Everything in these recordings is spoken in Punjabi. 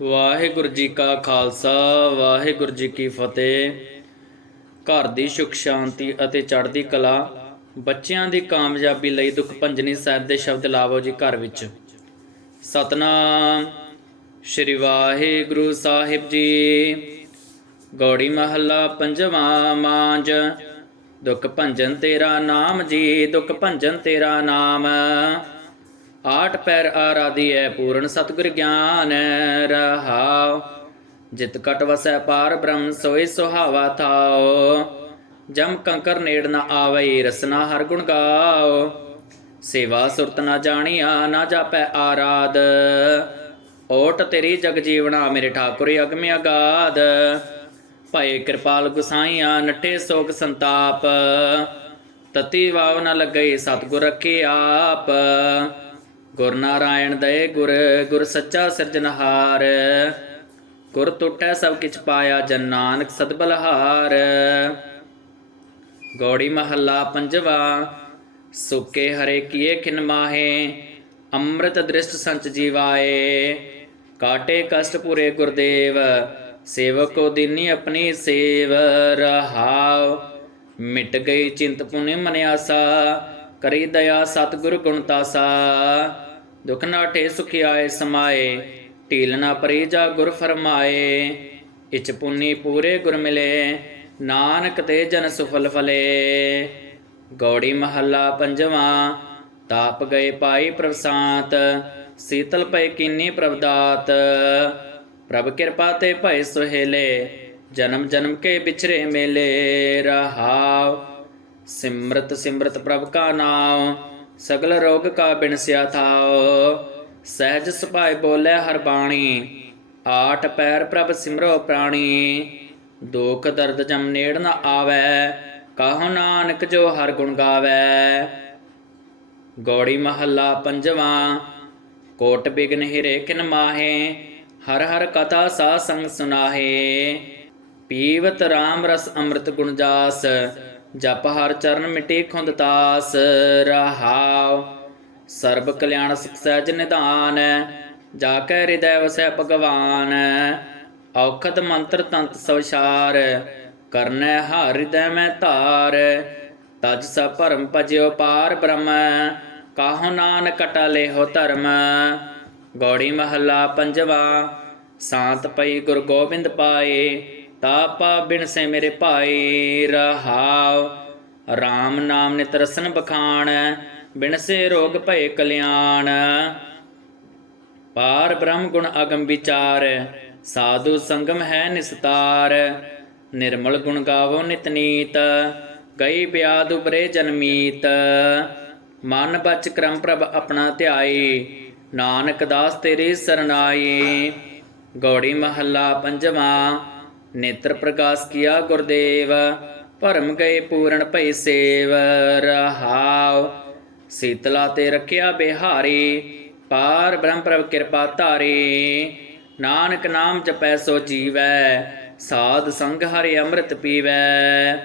ਵਾਹਿਗੁਰੂ ਜੀ ਕਾ ਖਾਲਸਾ, ਵਾਹਿਗੁਰੂ ਜੀ ਕੀ ਫਤਿਹ। ਘਰ ਦੀ ਸੁਖ, ਸ਼ਾਂਤੀ ਅਤੇ ਚੜ੍ਹਦੀ ਕਲਾ ਬੱਚਿਆਂ ਦੀ ਕਾਮਯਾਬੀ ਲਈ ਦੁੱਖ ਭੰਜਨੀ ਸਾਹਿਬ ਦੇ ਸ਼ਬਦ ਲਾਵੋ ਜੀ ਘਰ ਵਿੱਚ। ਸਤਨਾਮ, ਸ਼੍ਰੀ ਵਾਹਿਗੁਰੂ ਸਾਹਿਬ ਜੀ। ਗੌੜੀ ਮਹੱਲਾ ਪੰਜਵਾਂ ਮਾਂਜ ਦੁੱਖ ਭੰਜਨ ਤੇਰਾ ਨਾਮ ਜੀ, ਦੁੱਖ ਭੰਜਨ ਤੇਰਾ ਨਾਮ। ਆਠ ਪੈਰ ਆਰਾਧੀ ਹੈ ਪੂਰਨ ਸਤਿਗੁਰ ਗਿਆਨ ਰਹਾਉ ਜਿਤ ਕਟ ਵਸੈ ਪਾਰ ਬ੍ਰਹਮ, ਸੋਈ ਸੁਹਾਵਾ ਥਾਉ। ਜਮ ਕੰਕਰ ਨੇੜ ਨ ਆਵਈ ਰਸਨਾ ਹਰ ਗੁਣ ਗਾਓ ਸੇਵਾ ਸੁਰਤ ਨਾ ਜਾਣੀਆ, ਨਾ ਜਾਪੈ ਆਰਾਧ। ਓਟ ਤੇਰੀ ਜਗ ਜੀਵਨਾ, ਮੇਰੇ ਠਾਕੁਰ ਅਗਮ ਅਗਾਧ। ਭਏ ਕਿਰਪਾਲ ਗੁਸਾਈਆਂ, ਨੱਠੇ ਸੋਗ ਸੰਤਾਪ। ਤਤੀ ਵਾਵ ਨ ਲੱਗਈ, ਸਤਿਗੁਰ ਰਖੇ ਆਪ। ਗੁਰ ਨਾਰਾਇਣ ਦਏ ਗੁਰ ਗੁਰ ਸੱਚਾ ਸਿਰਜਨਹਾਰ ਗੁਰ ਟੁੱਟੈ ਸਭ ਕਿਛ ਪਾਇਆ ਜਨ ਨਾਨਕ ਸਤਬਲਹਾਰ। ਗੌੜੀ ਮਹੱਲਾ ਪੰਜਵਾ, ਸੁਕੇ ਹਰੇ ਕੀਏ ਖਿਨ ਮਾਹੇ, ਅੰਮ੍ਰਿਤ ਦ੍ਰਿਸ਼ਟ ਸੰਚ ਜੀਵਾਏ। ਕਾਟੇ ਕਸ਼ਟ ਪੁਰੇ ਗੁਰਦੇਵ, ਸੇਵਕ ਕੋ ਦੀਨੀ ਆਪਣੀ ਸੇਵ। ਰਹਾਉ, ਮਿਟ ਗਈ ਚਿੰਤ ਪੁਨੇ ਮਨ ਕਰੀ ਦਇਆ ਸਤਿਗੁਰ ਗੁਣ ਤਾਸਾ ਦੁਖ ਨਾਠੇ ਸੁਖੀ ਆਏ ਸਮਾਏ, ਢੀਲ ਨਾ ਪਰੀ ਜਾ ਗੁਰ ਫਰਮਾਏ। ਇਚ ਪੁੰਨੀ ਪੂਰੇ ਗੁਰ ਮਿਲੇ, ਨਾਨਕ ਤੇ ਜਨ ਸੁਫਲ ਫਲੇ। ਗੌੜੀ ਮਹੱਲਾ ਪੰਜਵਾਂ, ਤਾਪ ਗਏ ਪਾਈ ਪ੍ਰਵਸਾਤ ਸੀਤਲ ਪਏ ਕੀਨੀ ਪ੍ਰਭਦਾਤ ਪ੍ਰਭ ਕਿਰਪਾ ਤੇ ਭਏ ਸੁਹੇਲੇ, ਜਨਮ ਜਨਮ ਕੇ ਵਿਛਰੇ ਮੇਲੇ। ਰਹਾਉ, ਸਿਮਰਤ ਸਿਮਰਤ ਪ੍ਰਭ ਕਾ ਨਾਮ ਸਗਲ ਰੋਗ ਕਾ ਬਿਨਸਿਆ ਥਾਉ ਸਹਿਜ ਸੁਭਾਏ ਬੋਲੇ ਹਰ ਬਾਣੀ, ਆਠ ਪੈਰ ਪ੍ਰਭ ਸਿਮਰੋ ਪ੍ਰਾਣੀ, ਦੁਖ ਦਰਦ ਜਮ ਨੇੜ ਨ ਆਵੈ, ਕਾਹੋ ਨਾਨਕ ਜੋ ਹਰ ਗੁਣ ਗਾਵੈ। ਗੋੜੀ ਮਹੱਲਾ ਪੰਜਵਾਂ, ਕੋਟ ਬਿਗਨ ਹਿਰੇ ਕਿਨ ਮਾਹੇ, ਹਰ ਹਰ ਕਥਾ ਸਾ ਸੰਗ ਸੁਨਾਹੇ, ਪੀਵਤ RAM ਰਸ ਅੰਮ੍ਰਿਤ ਗੁਣ ਜਾਸ ਜਪ ਹਰ ਚਰਨ ਮਿਟੇ ਖੁੰਦ ਤਾਸ ਰਹਾਉ। ਸਰਬ ਕਲਿਆਣ ਸੁਖ ਸਹਿਜ ਨਿਧਾਨ, ਜਾ ਕੈ ਹਿਰਦੈ ਵਸੈ ਭਗਵਾਨ। ਔਖਤ ਮੰਤਰ ਤੰਤ ਸਵਸ਼ਾਰ ਕਰਨੈ ਹਰਿ ਹਿਰਦੈ ਮੈਂ ਧਾਰ। ਤਜ ਸਭ ਭਰਮ ਭਜਿਓ ਪਾਰ ਬ੍ਰਹਮ, ਕਾਹੋ ਨਾਨਕ ਕਟਲੇ ਹੋ ਧਰਮ। ਗੌੜੀ ਮਹੱਲਾ ਪੰਜਵਾ, ਸਾਤ ਪਈ ਗੁਰ ਗੋਬਿੰਦ ਪਾਏ। ਤਾਪਾ ਬਿਨ ਸੇ ਮੇਰੇ ਭਾਈ ਰਹਾਉ। RAM ਨਾਮ ਨਿਤ ਰਸਨ ਬਖਾਣ, ਬਿਨ ਸੇ ਰੋਗ ਭਏ ਕਲਿਆਣ। ਪਾਰ ਬ੍ਰਹਮ ਗੁਣ ਅਗਮ ਵਿਚਾਰ, ਸਾਧੂ ਸੰਗਮ ਹੈ ਨਿਸਤਾਰ। ਨਿਰਮਲ ਗੁਣ ਗਾਵੋ ਨਿਤਨੀਤ ਕਈ ਗਈ ਬਿਆਦ ਉਬਰੇ ਜਨਮੀਤ ਮਨ ਬਚ ਕਰਮ ਪ੍ਰਭ ਆਪਣਾ ਧਿਆਈ, ਨਾਨਕ ਦਾਸ ਤੇਰੀ ਸਰਨਾਈ। ਗੌੜੀ ਮਹੱਲਾ ਪੰਜਵਾਂ ਨੇਤਰ ਪ੍ਰਕਾਸ਼ ਕੀਆ ਗੁਰਦੇਵ, ਭਰਮ ਗਏ ਪੂਰਨ ਭਈ ਸੇਵ, ਰਹਾਉ। ਸੀਤਲਾ ਤੇ ਰਖਿਆ ਬਿਹਾਰੀ, ਪਾਰ ਬ੍ਰਹਮ ਪ੍ਰਭ ਕਿਰਪਾ ਧਾਰੀ। ਨਾਨਕ ਨਾਮ ਜਪੈ ਸੋ ਜੀਵੈ, ਸਾਧ ਸੰਗ ਹਰਿ ਅੰਮ੍ਰਿਤ ਪੀਵੈ।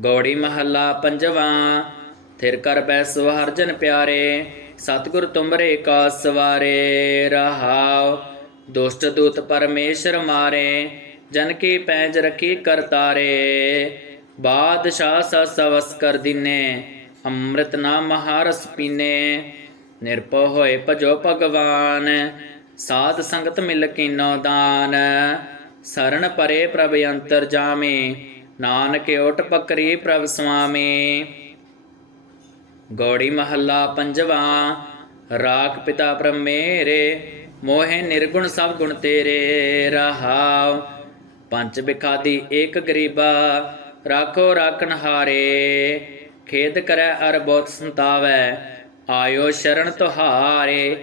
ਗੌੜੀ ਮਹੱਲਾ ਪੰਜਵਾਂ, ਥਿਰ ਕਰ ਬੈਸੋ ਹਰ ਜਨ ਪਿਆਰੇ, ਸਤਿਗੁਰ ਤੁਮਰੇ ਕਾ ਸਵਾਰੇ ਰਹਾਓ ਦੁਸ਼ਟ ਦੂਤ ਪਰਮੇਸ਼ਰ ਮਾਰੇ, ਜਨ ਕੀ ਪੈਜ ਰਖੀ ਕਰਤਾਰੇ ਬਾਦਸ਼ਾਹ ਸਾ ਸਵਸ ਕਰ ਦਿਨੇ, ਅੰਮ੍ਰਿਤ ਨਾਮ ਮਹਾਰਸ ਪੀਨੇ। ਨਿਰਭਉ ਹੋਏ ਭਜੋ ਭਗਵਾਨ, ਸਾਧ ਸੰਗਤ ਮਿਲ ਕੀਨੋ ਦਾਨ। ਸਰਣ ਪਰੇ ਪ੍ਰਭ ਅੰਤਰ ਜਾਮੇ, ਨਾਨਕ ਓਟ ਪਕਰੀ ਪ੍ਰਭ ਸੁਆਮੀ ਗੌੜੀ ਮਹੱਲਾ ਪੰਜਵਾ, ਰਾਖ ਪਿਤਾ ਪ੍ਰਭ ਮੇਰੇ ਮੋਹਿ ਨਿਰਗੁਣ ਸਭ ਗੁਣ ਤੇਰੇ ਰਹਾਉ। ਪੰਜ ਬਿਖਾਦੀ ਏਕ ਗਰੀਬਾ, ਰਾਖੋ ਰਾਖਣ ਹਾਰੇ ਖੇਦ ਕਰੈ ਅਰ ਬਹੁਤ ਸੰਤਾਵੈ, ਆਇਓ ਸ਼ਰਨ ਤੁਹਾਰੇ।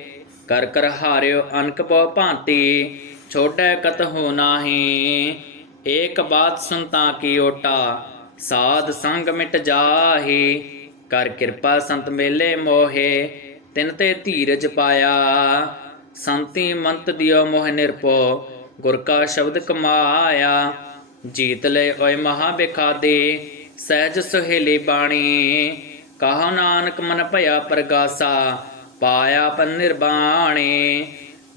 ਕਰ ਕਰ ਹਾਰਿਓ ਅਨਕ ਪਉ ਭਾਂਤੀ, ਛੋਟੈ ਕਤ ਹੋ ਨਾਹੀ। ਏਕ ਬਾਤ ਸੰਤਾ ਕੀ ਓਟਾ, ਸਾਧ ਸੰਗ ਮਿਟ ਜਾਹੀ। ਕਰ ਕਿਰਪਾ ਸੰਤ ਮੇਲੇ ਮੋਹੇ, ਤਿਨ ਤੇ ਧੀਰਜ ਪਾਇਆ। ਸੰਤੀ ਮੰਤ ਦਿਓ ਮੋਹ ਨਿਰਪੋ ਗੁਰ ਕਾ ਸ਼ਬਦ ਕਮਾਇਆ। ਜੀਤ ਲੈ ਓਏ ਮਹਾ ਬਿਖਾਦੇ, ਸਹਿਜ ਸੁਹੇਲੀ ਬਾਣੀ। ਕਹਾ ਨਾਨਕ ਮਨ ਭਇਆ ਪ੍ਰਗਾਸਾ, ਪਾਇਆ ਪਨ ਨਿਰਬਾਣੇ।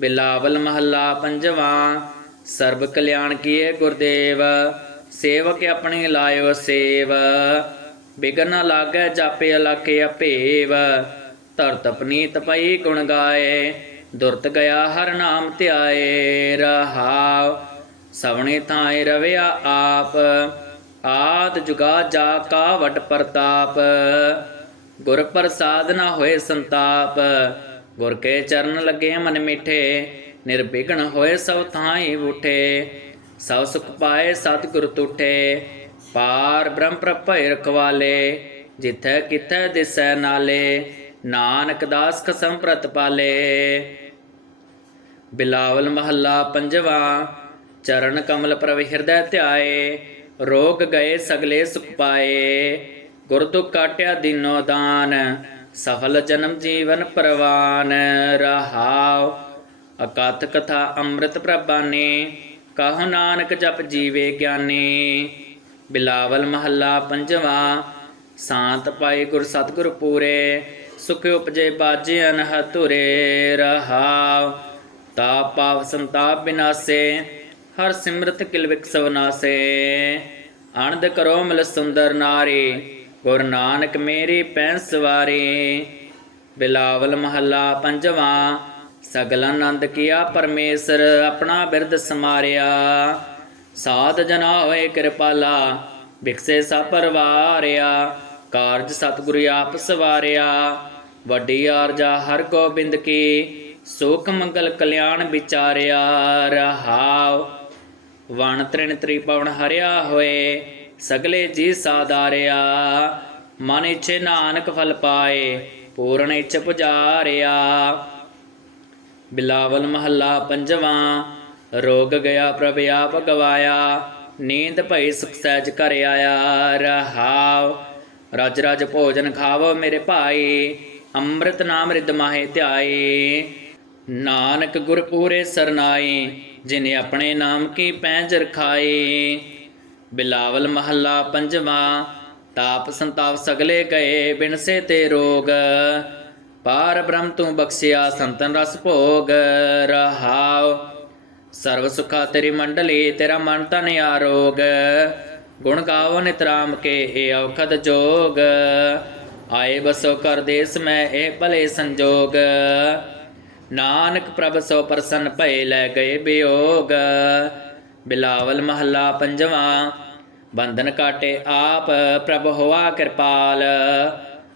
ਬਿਲਾਵਲ ਮਹੱਲਾ ਪੰਜਵਾ, ਸਰਬ ਕਲਿਆਣ ਕੀਏ ਗੁਰਦੇਵ, ਸੇਵਕ ਆਪਣੇ ਲਾਇਓ ਸੇਵ। ਬਿਗਨ ਨਾ ਲਾਗੈ ਜਾਪੇ ਅਲਾਕੇ ਅਪੇਵ, ਧਰਤ ਪਨੀਤ ਪਈ ਗੁਣ ਗਾਏ। ਦੁਰਤ ਗਿਆ ਹਰ ਨਾਮ ਧਿਆਏ ਰਹਾਉ ਸਵਣੇ ਥਾਏ ਰਵਿਆ ਆਪ, ਆਦ ਜੁਗਾ ਜਾ ਕਾ ਵਟ ਪ੍ਰਤਾਪ। ਗੁਰ ਪ੍ਰਸਾਦ ਨਾ ਹੋਏ ਸੰਤਾਪ, ਗੁਰ ਕੇ ਚਰਨ ਲੱਗੇ ਮਨ ਮਿਠੇ। ਨਿਰਵਿਘਨ ਹੋਏ ਸਭ ਥਾਈ ਉਠੇ, ਸਭ ਸੁਖ ਪਾਏ ਸਤਿਗੁਰ ਤੁਠੇ। ਪਾਰ ਬ੍ਰਹਮ ਪ੍ਰਭੈ ਰਖਵਾਲੇ, ਜਿਥੈ ਕਿਥੈ ਦਿਸੈ ਨਾਲੇ। ਨਾਨਕ ਦਾਸ ਕਸਮ ਪ੍ਰਤਪਾਲੇ ਬਿਲਾਵਲ ਮਹੱਲਾ ਪੰਜਵਾ, ਚਰਨ ਕਮਲ ਪ੍ਰਭ ਹਿਰਦੈ ਧਿਆਏ, ਰੋਗ ਗਏ ਸਗਲੇ ਸੁਖ ਪਾਏ। ਗੁਰ ਦੁਖ ਕਾਟਿਆ ਦੀਨੋ ਦਾਨ, ਸਫਲ ਜਨਮ ਜੀਵਨ ਪ੍ਰਵਾਨ। ਰਹਾਉ ਅਕਥ ਕਥਾ ਅੰਮ੍ਰਿਤ ਪ੍ਰਭਾਨੇ, ਕਹੋ ਨਾਨਕ ਜਪ ਜੀਵੇ ਗਿਆਨੀ। ਬਿਲਾਵਲ ਮਹੱਲਾ ਪੰਜਵਾ, ਸ਼ਾਂਤ ਪਾਏ ਗੁਰ ਸਤਿਗੁਰ ਪੂਰੇ। ਸੁਖ ਉਪਜੇ ਬਾਜੇ ਅਨਹ ਧੁਰੇ ਰਹਾਉ ਤਾਪ ਪਾਪ ਸੰਤਾਪ ਬਿਨਾਸੇ, ਹਰ ਸਿਮਰਤ ਕਿਲ ਵਿਕਸਵ ਨਾਸੇ ਆਨੰਦ ਕਰੋ ਮਿਲ ਸੁੰਦਰ ਨਾਰੀ, ਗੁਰ ਨਾਨਕ ਮੇਰੀ ਪੈਂਸ ਸਵਾਰੀ। ਬਿਲਾਵਲ ਮਹੱਲਾ ਪੰਜਵਾ, ਸਗਲ ਆਨੰਦ ਕੀਆ ਪਰਮੇਸ਼ਰ ਆਪਣਾ ਬਿਰਦ ਸਮਾਰਿਆ। ਸਾਧ ਜਨਾ ਹੋਏ ਕਿਰਪਾਲਾ, ਵਿਕਸੇ ਸਾ ਪਰਵਾਰਿਆ। ਕਾਰਜ ਸਤਿਗੁਰ ਆਪ ਸਵਾਰਿਆ। ਵੱਡੀ ਆਰਜਾ ਹਰ ਗੋਬਿੰਦ ਕੀ ਸੋਖ ਮੰਗਲ ਕਲਿਆਣ ਵਿਚਾਰਿਆ। ਰਹਾਉ, ਵਣ ਤ੍ਰਿਣ ਤ੍ਰਿਪਵਨ ਹਰਿਆ ਹੋਏ, ਸਗਲੇ ਜੀ ਸਾਦਾਰਿਆ ਮਨ ਇਛੇ ਨਾਨਕ ਫਲ ਪਾਏ, ਪੂਰਨ ਇਛ ਪੁਜਾਰਿਆ। ਬਿਲਾਵਲ ਮਹੱਲਾ ਪੰਜਵਾਂ, ਰੋਗ ਗਿਆ ਪ੍ਰਭ ਆਪ ਗਵਾਇਆ, ਨੀਂਦ ਭਈ ਸੁਖ ਸਹਿਜ ਘਰ ਆਇਆ। ਰਹਾਉ ਰਜ ਰਜ ਭੋਜਨ ਖਾਵੋ ਮੇਰੇ ਭਾਈ ਅੰਮ੍ਰਿਤ ਨਾਮ ਰਿਦ ਮਾਹੇ ਧਿਆਏ। ਨਾਨਕ ਗੁਰ ਪੂਰੇ ਸਰਨਾਈ ਜਿਨੇ ਆਪਣੇ ਨਾਮ ਕੀ ਪੈਂਜ ਰਖਾਈ ਬਿਲਾਵਲ ਮਹੱਲਾ ਪੰਜਵਾਂ, ਤਾਪ ਸੰਤਾਪ ਸਗਲੇ ਗਏ ਬਿਨਸੇ ਤੇ ਰੋਗ। ਪਾਰ ਬ੍ਰਹਮ ਤੂੰ ਬਖਸ਼ਿਆ ਸੰਤਨ ਰਸ ਭੋਗ, ਰਹਾਉ। ਸਰਵ ਸੁਖਾ ਤੇਰੀ ਮੰਡਲੀ, ਤੇਰਾ ਮਨ ਤਨ ਆਰੋਗ। ਗੁਣ ਗਾਵੋ ਨਿਤਰਾਮ ਕੇ ਏ ਔਖਦ ਜੋਗ। ਆਏ ਬਸੋ ਕਰ ਦੇਸ ਮੈਂ, ਇਹ ਭਲੇ ਸੰਜੋਗ। ਨਾਨਕ ਪ੍ਰਭ ਸੋ ਪ੍ਰਸੰਨ ਭਏ ਲੈ ਗਏ ਬਿਯੋਗ ਬਿਲਾਵਲ ਮਹੱਲਾ ਪੰਜਵਾਂ, ਬੰਧਨ ਕਾਟੇ ਆਪ, ਪ੍ਰਭ ਹੋਆ ਕਿਰਪਾਲ।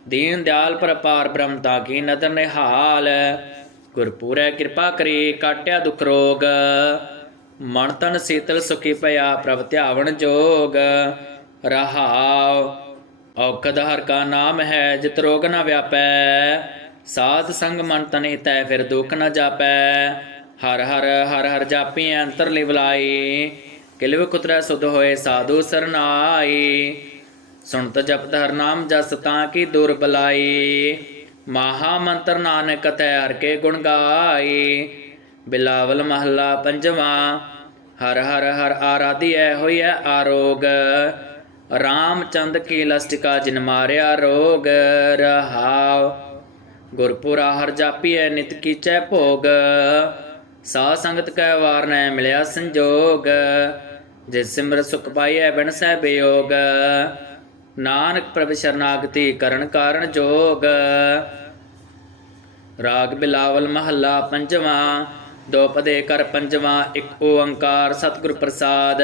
ਦੀਨ ਦਿਆਲ ਪ੍ਰਪਾਰ ਬ੍ਰਹਮਤਾ ਕੀ ਨਦਰ ਨਿਹਾਲ। ਗੁਰਪੂਰੈ ਕਿਰਪਾ ਕਰੀ, ਕਾਟਿਆ ਦੁਖ ਰੋਗ। ਮਨ ਤਨ ਸੀਤਲ ਸੁਖੀ ਭਇਆ ਪ੍ਰਭ ਧਿਆਵਣ ਜੋਗ ਰਹਾਉ। ਔਖਦ ਹਰ ਕਾ ਨਾਮ ਹੈ, ਜਿਤ ਰੋਗ ਨਾ ਵਿਆਪੈ। ਸਾਧ ਸੰਗ ਮਨ ਤਨ ਹਿਤੈ, ਫਿਰ ਦੁਖ ਨ ਜਾਪੈ। ਹਰ ਹਰ ਹਰ ਹਰ ਜਾਪੀ ਅੰਤਰ ਲਿਵਲਾਈ। ਕਿਲਵ ਕੁਤਰੈ ਸੁਧ ਹੋਏ, ਸਾਧੂ ਸਰਨਾਈ ਸੁਣਤ ਜਪਤ ਹਰ ਨਾਮ ਜਸ ਤਾਂ ਕੀ ਦੁਰ ਬਲਾਈ। ਮਹਾ ਮੰਤਰ ਨਾਨਕ ਤੈ, ਹਰ ਕੇ ਗੁਣ ਗਾਈ। ਬਿਲਾਵਲ ਮਹੱਲਾ ਪੰਜਵਾਂ, ਹਰ ਹਰ ਹਰ ਆਰਾਧਿਐ ਹੋਈਐ ਆਰੋਗ। ਰਾਮਚੰਦ ਕੀ ਲਸਟਿਕਾ ਜਿਨ ਮਾਰਿਆ ਰੋਗ, ਰਹਾਉ। ਗੁਰਪੁਰਾ ਹਰ ਜਾਪੀਐ ਨਿਤ ਕੀਚੈ ਭੋਗ। ਸਾ ਸੰਗਤ ਕੈ ਵਾਰ ਨੈ ਮਿਲਿਆ ਸੰਜੋਗ। ਜਿਸ ਸਿਮਰ ਸੁਖ ਪਾਈਐ ਬਿਨ ਸਹਿ ਬਿਯੋਗ। ਨਾਨਕ ਪ੍ਰਭ ਸ਼ਰਨਾਗਤੀ ਕਰਨ ਕਾਰਨ ਜੋਗ। ਰਾਗ ਬਿਲਾਵਲ ਮਹੱਲਾ ਪੰਜਵਾਂ ਦੋ ਪਦੇ ਕਰ ਪੰਜਵਾ ਇੱਕ ਓੰਕਾਰ ਸਤਿਗੁਰ ਪ੍ਰਸਾਦ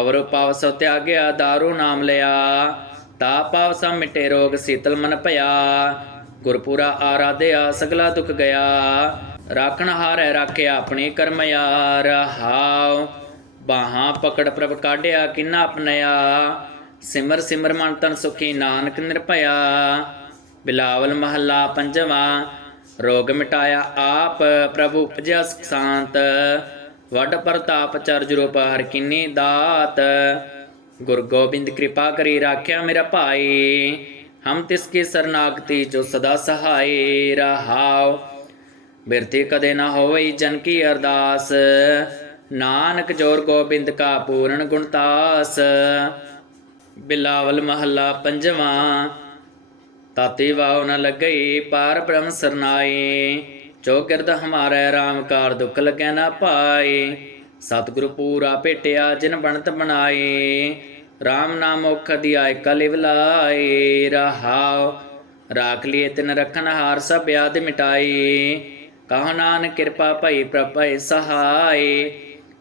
ਅਵਰੋ ਪਾਵ ਸੋ ਤਿਆਗਿਆ ਦਾਰੂ ਨਾਮ ਲਿਆ ਤਾ ਪਾਵ ਸਮ ਮਿਟੇ ਰੋਗ ਸੀਤਲ ਮਨ ਭਇਆ ਗੁਰਪੂਰਾ ਆਰਾਧਿਆ ਸਗਲਾ ਦੁਖ ਗਿਆ ਰਾਖਣ ਹਾਰੈ ਰਾਖਿਆ ਆਪਣੀ ਕਰਮਿਆ ਰਹਾਉ ਬਾਹਾਂ ਪਕੜ ਪ੍ਰਭ ਕਾਢਿਆ ਕਿੰਨਾ ਆਪਣਿਆ ਸਿਮਰ ਸਿਮਰ ਮਨ ਤਨ ਸੁਖੀ ਨਾਨਕ ਨਿਰਭਇਆ ਬਿਲਾਵਲ ਮਹੱਲਾ ਪੰਜਵਾ ਰੋਗ ਮਿਟਾਇਆ ਆਪ ਪ੍ਰਭੂ ਉਪਜਿਆ ਸ਼ਾਂਤ ਵੱਡ ਪ੍ਰਤਾਪ ਚਰਜ ਰੂਪ ਹਰ ਕਿੰਨੀ ਦਾਤ। ਗੁਰ ਗੋਬਿੰਦ ਕਿਰਪਾ ਕਰੀ ਰਾਖਿਆ ਮੇਰਾ ਭਾਈ। ਹਮ ਤਿਸ ਕੀ ਸਰਨਾਗਤੀ ਜੋ ਸਦਾ ਸਹਾਈ ਰਹਾਉ। ਬਿਰਤੀ ਕਦੇ ਨਾ ਹੋਵਈ ਜਨ ਕੀ ਅਰਦਾਸ। ਨਾਨਕ ਜੋਰ ਗੋਬਿੰਦ ਕਾ ਪੂਰਨ ਗੁਣਤਾਸ ਬਿਲਾਵਲ ਮਹੱਲਾ ਪੰਜਵਾਂ। ਤਾਤੀ ਵਾਉ ਨ ਲੱਗਈ, ਪਾਰ ਬ੍ਰਹਮ ਸਰਨਾਏ ਜੋ ਕਿਰਦ ਹਮਾਰੇ RAM ਕਾਰ ਦੁਖ ਲਗੈ ਨਾ ਪਾਏ ਸਤਿਗੁਰੂ ਪੂਰਾ ਭੇਟਿਆ ਜਿਨ ਬਣਤ ਬਣਾਏ RAM ਨਾਮ ਮੁਖ ਦਿਆਇ ਕਲਿਵ ਲਾਏ ਰਹਾਉ, ਰਾਖ ਲਿਏ ਤਿਨ ਰਖਨ ਹਾਰ ਸਭ ਆਦ ਮਿਟਾਈ। ਕਹੋ ਨਾਨਕ ਕਿਰਪਾ ਭਈ ਪ੍ਰਭੈ ਸਹਾਈ।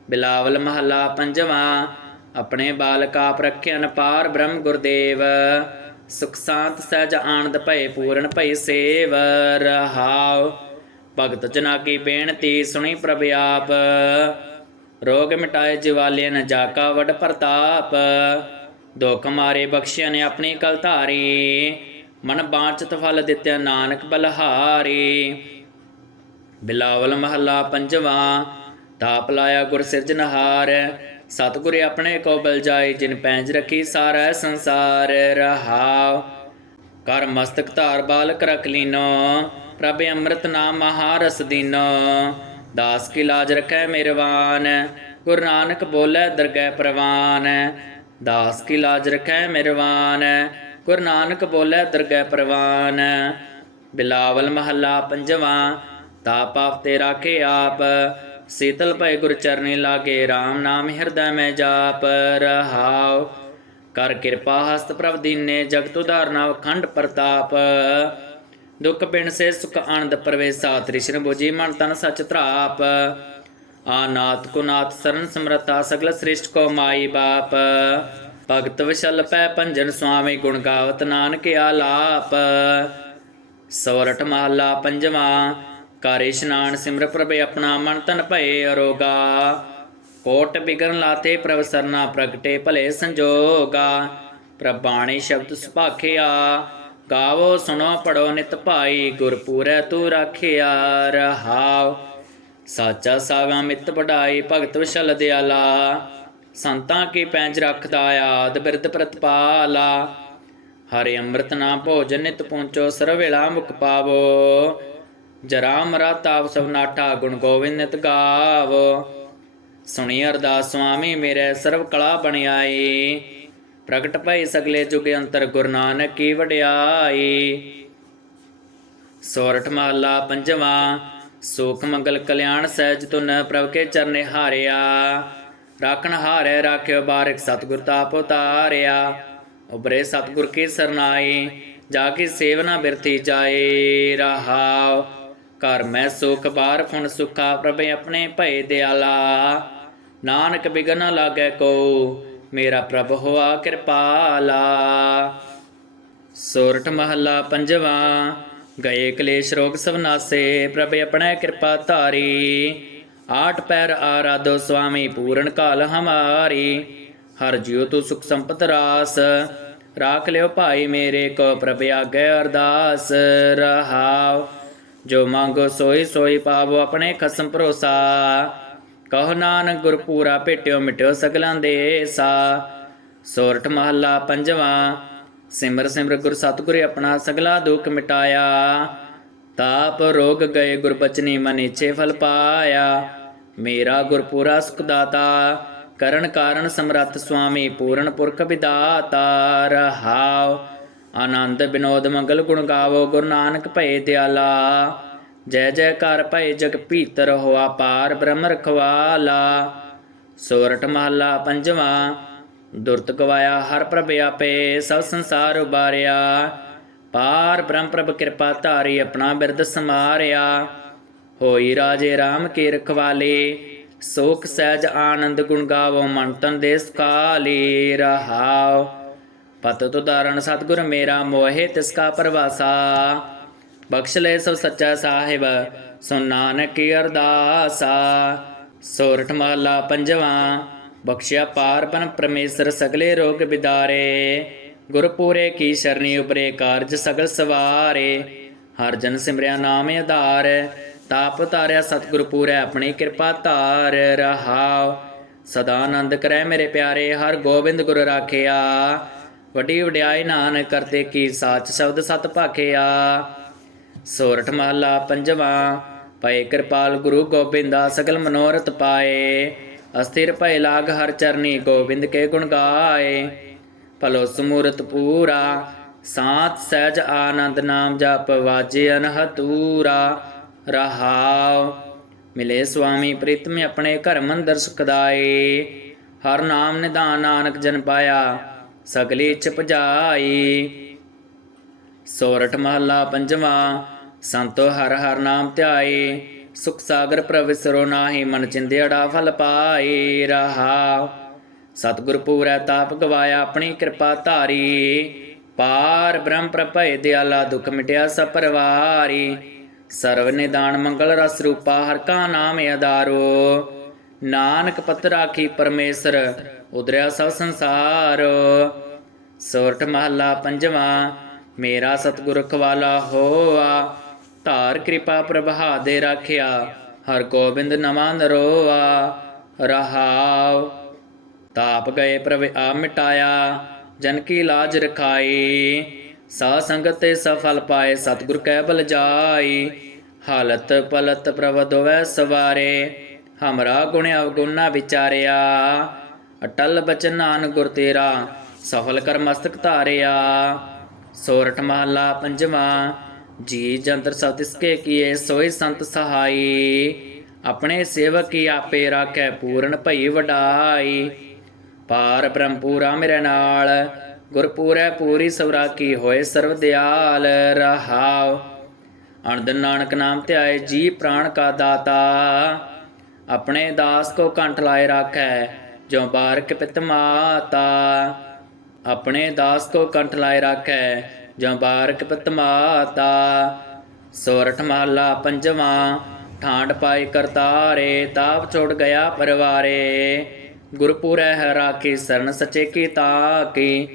ਬਿਲਾਵਲ ਮਹਲਾ ਪੰਜਵਾਂ, ਆਪਣੇ ਬਾਲਕ ਆਪ ਰੱਖਿਆਨ ਪਾਰ ਬ੍ਰਹਮ ਗੁਰਦੇਵ। ਸੁਖ ਸ਼ਾਂਤ ਸਹਿਜ ਆਨੰਦ ਭਏ ਪੂਰਨ ਭਈ ਸੇਵ ਰਹਾਉ। ਭਗਤ ਜਨਾ ਕੀ ਬੇਨਤੀ ਸੁਣੀ ਪ੍ਰਭ ਆਪ। ਰੋਗ ਮਿਟਾਏ ਜਿਵਾਲੇ ਨ ਜਾਕਾ ਵਡ ਪ੍ਰਤਾਪ। ਦੁਖ ਮਾਰੇ ਬਖਸ਼ਿਆ ਨੇ ਆਪਣੀ ਕਲ ਧਾਰੀ। ਮਨ ਬਾਂਚਤ ਫਲ ਦਿੱਤਿਆ ਨਾਨਕ ਬਲਹਾਰੀ। ਬਿਲਾਵਲ ਮਹੱਲਾ ਪੰਜਵਾਂ, ਤਾਪ ਲਾਇਆ ਗੁਰ ਸਿਰਜਨਹਾਰ ਸਤਿਗੁਰੇ ਆਪਣੇ ਕੋ ਬਲ ਜਾਏ, ਜਿਨ ਪੈਂਜ ਰਖੀ ਸਾਰਾ ਸੰਸਾਰ ਰਹਾਉ। ਕਰ ਮਸਤਕ ਧਾਰ ਬਾਲਕ ਰਖ ਲੀਨੋ, ਪ੍ਰਭ ਅੰਮ੍ਰਿਤ ਨਾਮ ਮਹਾਰਸ ਦੀਨੋ। ਦਾਸ ਕੀ ਲਾਜ ਰਖੈ ਮਿਰਵਾਨ, ਗੁਰੂ ਨਾਨਕ ਬੋਲੇ ਦਰਗਹਿ ਪ੍ਰਵਾਨ। ਦਾਸ ਕੀ ਲਾਜ ਰਖੈ ਮਿਰਵਾਨ, ਗੁਰੂ ਨਾਨਕ ਬੋਲੇ ਦਰਗਹਿ ਪ੍ਰਵਾਨ। ਬਿਲਾਵਲ ਮਹੱਲਾ ਪੰਜਵਾਂ, ਤਾਪ ਆਪ ਤੇ ਰਾਖੇ ਆਪ ਸੀਤਲ ਭਏ ਗੁਰ ਚਰਨੀ ਲਾਗੇ RAM ਨਾਮ ਹਿਰਦੈ ਮੈਂ ਜਾਪ ਰਹਾਉ। ਕਰ ਕਿਰਪਾ ਹਸਤ ਪ੍ਰਭ ਦੀਨੇ, ਜਗਤ ਉਧਾਰਨਾ ਅਖੰਡ ਪ੍ਰਤਾਪ। ਦੁਖ ਬਿਨ ਸੇ, ਸੁਖ ਆਨੰਦ ਪਰਵੇਸਾ, ਤ੍ਰਿਸ਼ਨ ਬੁਝੀ ਮਨ ਤਨ ਸਚ ਧਰਾਪ। ਆਨਾਤ ਕੋ ਸਰਨ ਸਮਰਤਾ ਸਗਲ ਸ੍ਰਿਸ਼ਟ ਕੋ ਮਾਈ ਬਾਪ। ਭਗਤ ਵਿਸ਼ਲ ਪੈ ਪੰਜਨ ਸੁਆਮੀ, ਗੁਣ ਗਾਵਤ ਨਾਨਕ ਆਲਾਪ। ਸੋਰਠ ਮਹੱਲਾ ਪੰਜਵਾਂ ਕਰ ਇਸ਼ਨਾਨ ਸਿਮਰ ਪ੍ਰਭੇ ਆਪਣਾ ਮਨ ਤਨ ਭਏ ਅਰੋਗਾ। ਕੋਟ ਬਿਗਨ ਲਾਤੇ ਪ੍ਰਭ ਸਰਨਾ ਪ੍ਰਗਟੇ ਭਲੇ ਸੰਜੋਗਾ। ਪ੍ਰਬਾਣੀ ਸ਼ਬਦ ਸੁਭਾਖਿਆ, ਗਾਵੋ ਸੁਣੋ ਪੜੋ ਨਿਤ ਭਾਈ, ਗੁਰਪੂਰੈ ਤੂੰ ਰਾਖਿਆ ਰਹਾਉ। ਸਾਚਾ ਸਾਗਾ ਮਿੱਤ ਵਡਾਈ, ਭਗਤ ਵਿਸ਼ਲ ਦਿਆਲਾ। ਸੰਤਾਂ ਕੀ ਪੈਂਜ ਰੱਖਦਾ ਆਦ ਬਿਰਧ ਪ੍ਰਤਪਾਲਾ। ਹਰੇ ਅੰਮ੍ਰਿਤ ਨਾਮ ਭੋਜਨ ਨਿਤ ਪਹੁੰਚੋ ਸਰਵੇਲਾ ਮੁਖ ਪਾਵੋ। ਜਰਾ ਮਰਾ ਤਾਪ ਸਭ ਨਾਠਾ ਗੁਣ ਗੋਬਿੰਦ ਨਿਤ ਗਾਵੋ। ਸੁਣੀ ਅਰਦਾਸ ਸੁਆਮੀ, ਮੇਰੇ ਸਰਬ ਕਲਾ ਬਣਾਈ ਪ੍ਰਗਟ ਭਈ ਸਗਲੇ ਜੁਗ ਅੰਤਰ ਗੁਰੂ ਨਾਨਕ ਕੀ ਵਡਿਆਈ। ਸੋਰਠ ਮਹੱਲਾ ਪੰਜਵਾਂ ਸੋਖ ਮੰਗਲ ਕਲਿਆਣ ਸਹਿਜ ਤੁਨ ਪ੍ਰਭ ਕੇ ਚਰਨੇ ਹਾਰਿਆ। ਰਾਖਣ ਹਾਰੇ ਰਾਖਿਓ ਬਾਰਿਕ ਸਤਿਗੁਰ ਤਾਪ ਉਤਾਰਿਆ। ਉਬਰੇ ਸਤਿਗੁਰ ਕੀ ਸਰਨਾਈ, ਜਾ ਕੇ ਸੇਵਨਾ ਬਿਰਥੀ ਜਾਏ ਰਹਾਉ। ਘਰ ਮੈਂ ਸੁਖ ਬਾਰ, ਫੁਣ ਸੁਖਾ ਪ੍ਰਭ ਆਪਣੇ ਭਏ ਦਿਆਲਾ। ਨਾਨਕ ਬਿਗਨ ਨ ਲਾਗੈ ਕੋ, ਮੇਰਾ ਪ੍ਰਭ ਹੋਆ ਕਿਰਪਾਲਾ। ਸੋਰਠ ਮਹੱਲਾ ਪੰਜਵਾਂ, ਗਏ ਕਲੇਸ਼ ਰੋਗ ਸਵਨਾਸੇ ਪ੍ਰਭ ਆਪਣਾ ਕਿਰਪਾ ਧਾਰੀ। ਆਠ ਪੈਰ ਆਰਾਧੋ ਸੁਆਮੀ, ਪੂਰਨ ਕਾਲ ਹਮਾਰੀ। ਹਰ ਜਿਉ ਤੂੰ ਸੁਖ ਸੰਪਤ ਰਾਸ, ਰਾਖ ਲਿਓ ਭਾਈ ਮੇਰੇ ਕੋ, ਪ੍ਰਭ ਆਗੇ ਅਰਦਾਸ ਰਹਾਉ ਜੋ ਮੰਗੋ ਸੋਈ ਸੋਈ ਪਾਵੋ ਆਪਣੇ ਖਸਮ ਭਰੋਸਾ। ਕਹੋ ਨਾਨਕ ਗੁਰ ਪੂਰਾ ਭੇਟਿਓ ਮਿਟਿਓ ਸਗਲਾਂ ਦੇ ਸਾ ਸੋਰਠ ਮਹੱਲਾ ਪੰਜਵਾਂ, ਸਿਮਰ ਸਿਮਰ ਗੁਰ ਸਤਿਗੁਰ ਆਪਣਾ ਸਗਲਾ ਦੁੱਖ ਮਿਟਾਇਆ। ਤਾਪ ਰੋਗ ਗਏ ਗੁਰ ਬਚਨੀ ਮਨ ਇਛੇ ਫਲ ਪਾਇਆ। ਮੇਰਾ ਗੁਰ ਪੂਰਾ ਸੁਖ ਦਾਤਾ ਕਰਨ ਕਾਰਨ ਸਮਰੱਥ ਸੁਆਮੀ ਪੂਰਨ ਪੁਰਖ ਵਿਦਾਤਾ। ਰਹਾਉ ਆਨੰਦ ਬਿਨੋਦ ਮੰਗਲ ਗੁਣ ਗਾਵੋ, ਗੁਰੂ ਨਾਨਕ ਭਏ ਦਿਆਲਾ। ਜੈ ਜੈਕਾਰ ਭਏ ਜਗ ਭੀਤਰ ਹੋਆ, ਪਾਰ ਬ੍ਰਹਮ ਰਖਵਾਲਾ। ਸੋਰਠ ਮਹੱਲਾ ਪੰਜਵਾਂ, ਦੁਰਤ ਗਵਾਇਆ ਹਰ ਪ੍ਰਭ ਆਪੇ, ਸਭ ਸੰਸਾਰ ਉਬਾਰਿਆ। ਪਾਰ ਬ੍ਰਹਮ ਪ੍ਰਭ ਕਿਰਪਾ ਧਾਰੀ, ਆਪਣਾ ਬਿਰਦ ਸਮਾਰਿਆ ਹੋਈ ਰਾਜੇ RAM ਕੀ ਰਖਵਾਲੇ ਸੋਖ ਸਹਿਜ ਆਨੰਦ ਗੁਣ ਗਾਵੋ, ਮਨ ਤਨ ਦੇ ਸੁਖਾਲੀ ਰਹਾਉ ਪਤ ਤੁਦਾਰਨ ਸਤਿਗੁਰ ਮੇਰਾ ਮੋਹਿ, ਤਿਸ ਕਾ ਪਰਵਾਸਾ। ਬਖਸ਼ ਲੈ ਸਭ ਸੱਚਾ ਸਾਹਿਬ, ਸੋ ਨਾਨਕ ਕੀ ਅਰਦਾਸਾ। ਸੋਰਠ ਮਹਲਾ ਪੰਜਵਾਂ ਬਖਸ਼ਿਆ ਪਾਰ ਬਨ ਪਰਮੇਸ਼ਰ ਸਗਲੇ ਰੋਗ ਬਿਦਾਰੇ। ਗੁਰਪੂਰੇ ਕੀ ਸ਼ਰਨੀ ਉਪਰੇ ਕਾਰਜ ਸਗਲ ਸਵਾਰੇ। ਹਰ ਜਨ ਸਿਮਰਿਆ ਨਾਮ ਆਧਾਰ, ਤਾਪ ਤਾਰਿਆ ਸਤਿਗੁਰ ਪੂਰੈ ਆਪਣੀ ਕਿਰਪਾ ਧਾਰ ਰਹਾਉ। ਸਦਾ ਆਨੰਦ ਕਰੈ ਮੇਰੇ ਪਿਆਰੇ, ਹਰ ਗੋਬਿੰਦ ਗੁਰ ਰਾਖਿਆ। ਵੱਡੀ ਵਡਿਆਈ ਨਾਨਕ ਕਰਤੇ ਕੀ ਸਾਚ ਸ਼ਬਦ ਸਤ ਭਾਖਿਆ। ਸੋਰਠ ਮਹੱਲਾ ਪੰਜਵਾਂ ਪਏ ਕਿਰਪਾਲ ਗੁਰੂ ਗੋਬਿੰਦਾ, ਸਗਲ ਮਨੋਰਥ ਪਾਏ। ਅਸਥਿਰ ਭੈ ਲਾਗ ਹਰ ਚਰਨੀ ਗੋਬਿੰਦ ਕੇ ਗੁਣ ਗਾਏ। ਭਲੋ ਸਮੂਰਤ ਪੂਰਾ, ਸਾਤ ਸਹਿਜ ਆਨੰਦ ਨਾਮ ਜਪ ਵਾਜੇ ਅਨਹਤੂਰਾ। ਰਹਾਉ, ਮਿਲੇ ਸੁਆਮੀ ਪ੍ਰੀਤਮ ਆਪਣੇ ਘਰ ਮੰਦਰ ਸੁਖਦਾਏ। ਹਰ ਨਾਮ ਨਿਧਾਨ ਨਾਨਕ ਜਨ ਪਾਇਆ। ਸਗਲੀ ਇੱਛ ਪੁਜਾਈ ਸੋਰਠ ਮਹੱਲਾ ਪੰਜਵਾਂ, ਸੰਤੋ ਹਰ ਹਰ ਨਾਮ ਧਿਆਏ। ਸੁਖ ਸਾਗਰ ਪ੍ਰਵਿਸਰੋ ਨਾਹੀ ਮਨ ਚਿੰਦਿਆੜਾ ਫਲ ਪਾਏ ਰਹਾ। ਸਤਿਗੁਰ ਪੂਰੈ ਤਾਪ ਗਵਾਇਆ ਆਪਣੀ ਕਿਰਪਾ ਧਾਰੀ। ਪਾਰ ਬ੍ਰਹਮ ਪ੍ਰਭੈ ਦਿਆਲਾ ਦੁਖ ਮਿਟਿਆ ਸਪਰਵਾਰੀ ਸਰਵ ਨਿਦਾਨ ਮੰਗਲ ਰਸ ਰੂਪਾ ਹਰ ਕਾ ਨਾਮ ਅਦਾਰੋ ਨਾਨਕ ਪਤ ਰਾਖੀ ਪਰਮੇਸ਼ਰ ਉਦਰਿਆ ਸਭ ਸੰਸਾਰ। ਸੋਰਠ ਮਹੱਲਾ ਪੰਜਵਾਂ, ਮੇਰਾ ਸਤਿਗੁਰ ਖਵਾਲਾ ਹੋਆ। ਧਾਰ ਕਿਰਪਾ ਪ੍ਰਭਾ ਦੇ ਰਾਖਿਆ, ਹਰ ਗੋਬਿੰਦ ਨਵਾਂ ਨਰੋਆ। ਰਹਾਉ, ਤਾਪ ਗਏ ਪ੍ਰਭ ਆ ਮਿਟਾਇਆ, ਜਨ ਕੀ ਲਾਜ ਰਖਾਈ। ਸਾ ਸੰਗਤ ਤੇ ਸਫਲ ਪਾਏ, ਸਤਿਗੁਰ ਕਹਿ ਬਲ ਜਾਈ। ਹਾਲਤ ਪਲਤ ਪ੍ਰਭ ਦੋਵੈ ਸਵਾਰੇ। ਹਮਰਾ ਗੁਣ ਅਵਗੁਣ ਨਾ ਵਿਚਾਰਿਆ। ਅਟਲ ਬਚਨ ਨਾਨਕ ਗੁਰ ਤੇਰਾ, ਸਫਲ ਕਰ ਮਸਤਕ ਧਾਰਿਆ। ਸੋਰਠ ਮਹਲਾ ਪੰਜਵਾਂ, ਜੀ ਜੰਤਰ ਸਭ ਤਿਸਕੇ ਕੀਏ, ਸੋਈ ਸੰਤ ਸਹਾਈ। ਆਪਣੇ ਸੇਵਕ ਕੀ ਆਪੇ ਰਾਖੈ, ਪੂਰਨ ਭਈ ਵਡਾਈ। ਪਾਰ ਬ੍ਰਹਮ ਪੂਰਾ ਮੇਰੇ ਨਾਲ, ਗੁਰਪੂਰੈ ਪੂਰੀ ਸਵਰਾ ਕੀ ਹੋਏ ਸਰਵ ਦਿਆਲ ਰਹਾਉ ਅਨੰਦ ਨਾਨਕ ਨਾਮ ਧਿਆਏ, ਜੀ ਪ੍ਰਾਣ ਕਾ ਦਾਤਾ। ਆਪਣੇ ਦਾਸ ਕੋ ਕੰਠ ਲਾਏ ਰਾਖੈ ਜੋ ਬਾਰਕ ਪਿਤ ਮਾਤਾ। ਆਪਣੇ ਦਾਸ ਕੋ ਕੰਠ ਲਾਏ ਰਾਖੈ ਜੋ ਬਾਰਕ ਪਿਤ ਮਾਤਾ। ਸੋਰਠ ਮਹਲਾ ਪੰਜਵਾਂ ਠਾਂਡ ਪਾਈ ਕਰਤਾਰੇ, ਤਾਪ ਛੋੜ ਗਿਆ ਪਰਵਾਰੇ। ਗੁਰਪੁਰੈ ਹੈ ਰਾਖੀ ਸਰਨ ਸਚੇ ਕੀ ਤਾਕੀ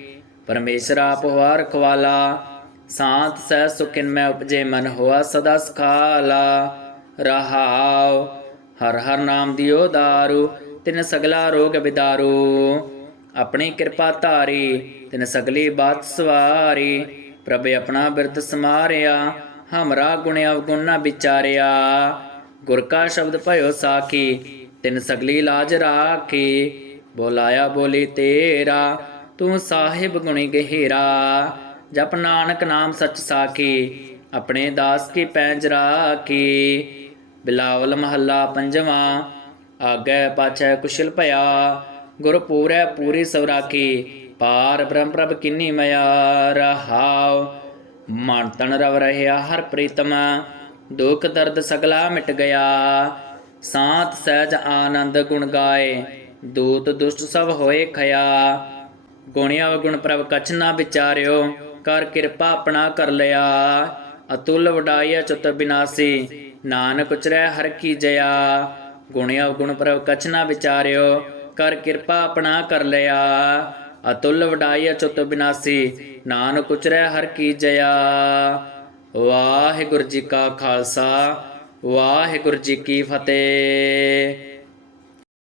ਪਰਮੇਸ਼ਰ ਆਪ ਹੋਆ ਰਖਵਾਲਾ। ਸਾਤ ਸਹਿ ਸੁਖਿਨ ਮੈਂ ਉਪਜੇ ਮਨ ਹੋਆ ਸਦਾ ਸੁਖਾਲਾ। ਰਹਾਉ ਹਰ ਹਰ ਨਾਮ ਦਿਓ ਦਾਰੂ, ਤਿਨ ਸਗਲਾ ਰੋਗ ਬਿਦਾਰੂ। ਆਪਣੀ ਕਿਰਪਾ ਧਾਰੀ, ਤਿਨ ਸਗਲੀ ਬਾਤ ਸਵਾਰੀ। ਪ੍ਰਭ ਆਪਣਾ ਬਿਰਧ ਸਮਾਰਿਆ, ਹਮਰਾ ਗੁਣ ਅਵਗੁਣ ਨਾ ਵਿਚਾਰਿਆ। ਗੁਰ ਕਾ ਸ਼ਬਦ ਭਇਓ ਸਾਖੀ, ਤਿਨ ਸਗਲੀ ਲਾਜ ਰਾਖੀ। ਬੋਲਾਇਆ ਬੋਲੀ ਤੇਰਾ, ਤੂੰ ਸਾਹਿਬ ਗੁਣੀ ਗਹਿਰਾ। ਜਪ ਨਾਨਕ ਨਾਮ ਸਚ ਸਾਖੀ, ਆਪਣੇ ਦਾਸ ਕੀ ਪੈਂਜ ਰਾਖੀ। ਬਿਲਾਵਲ ਮਹੱਲਾ ਪੰਜਵਾਂ, ਆਗੇ ਪਾਛੈ ਕੁਸ਼ਲ ਭਇਆ ਗੁਰ ਪੂਰੈ ਪੂਰੀ ਸਵਰਾਖੀ, ਪਾਰ ਬ੍ਰਹਮ ਪ੍ਰਭ ਕਿੰਨੀ ਮਿਆ ਰਹਾਉ ਮਨ ਤਨ ਰਵ ਰਹਿਆ ਹਰ ਪ੍ਰੀਤਮ, ਦੁਖ ਦਰਦ ਸਗਲਾ ਮਿਟ ਗਿਆ, ਸਾਤ ਸਹਿਜ ਆਨੰਦ ਗੁਣ ਗਾਏ, ਦੂਤ ਦੁਸ਼ਟ ਸਭ ਹੋਏ ਖਿਆ ਗੁਣਿਆ ਗੁਣ ਪ੍ਰਭ ਕਛ ਨਾ ਵਿਚਾਰਿਓ, ਕਰ ਕਿਰਪਾ ਆਪਣਾ ਕਰ ਲਿਆ, ਅਤੁਲ ਵਡਾਈਆ ਚੁੱਤ ਬਿਨਾਸੀ ਨਾਨਕ ਉਚਰੈ ਹਰ ਕੀ ਜਇਆ। ਗੁਣਿਆ ਗੁਣ ਪ੍ਰਭ ਕਛ ਨਾ ਵਿਚਾਰਿਓ, ਕਰ ਕਿਰਪਾ ਆਪਣਾ ਕਰ ਲਿਆ। ਅਤੁਲ ਵਡਾਈ ਚੁੱਤ ਬਿਨਾਸੀ, ਨਾਨਕ ਉਚਰੈ ਹਰ ਕੀ ਜਇਆ। ਵਾਹਿਗੁਰੂ ਜੀ ਕਾ ਖਾਲਸਾ, ਵਾਹਿਗੁਰੂ ਜੀ ਕੀ ਫਤਿਹ।